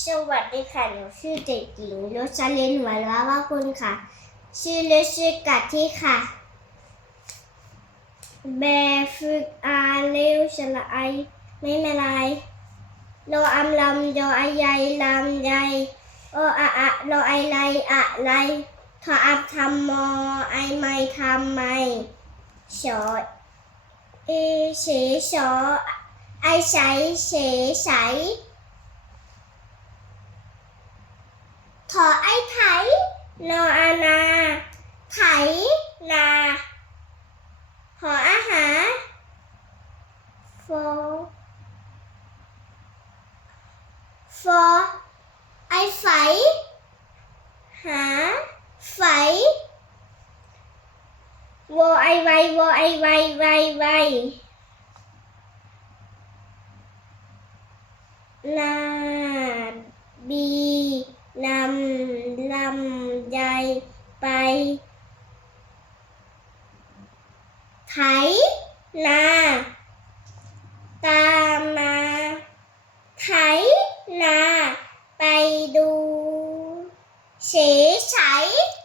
สวัสดีค่ะหนูชื่อเด็กหญิงโรสลินหวานวาว่าคุณค่ะ ชื่อเล่นชื่อกัดที่ค่ะแบฝึกอาเร็วสละไอไม่เป็นไรโลอัมลำโยไอใยลำใยโออะอะโลไอไลอะไลทออับทำมอไอไม่ทำไม่ชอเอเฉชอไอใสเฉใส ขอไอ้ไถ นออานา ไถนาขออาหารโฟโฟไอไฝหาไฝโวไอไวโวไอไวไวไวนา ไถนา ตามมา ไถนา ไปดู เฉยๆ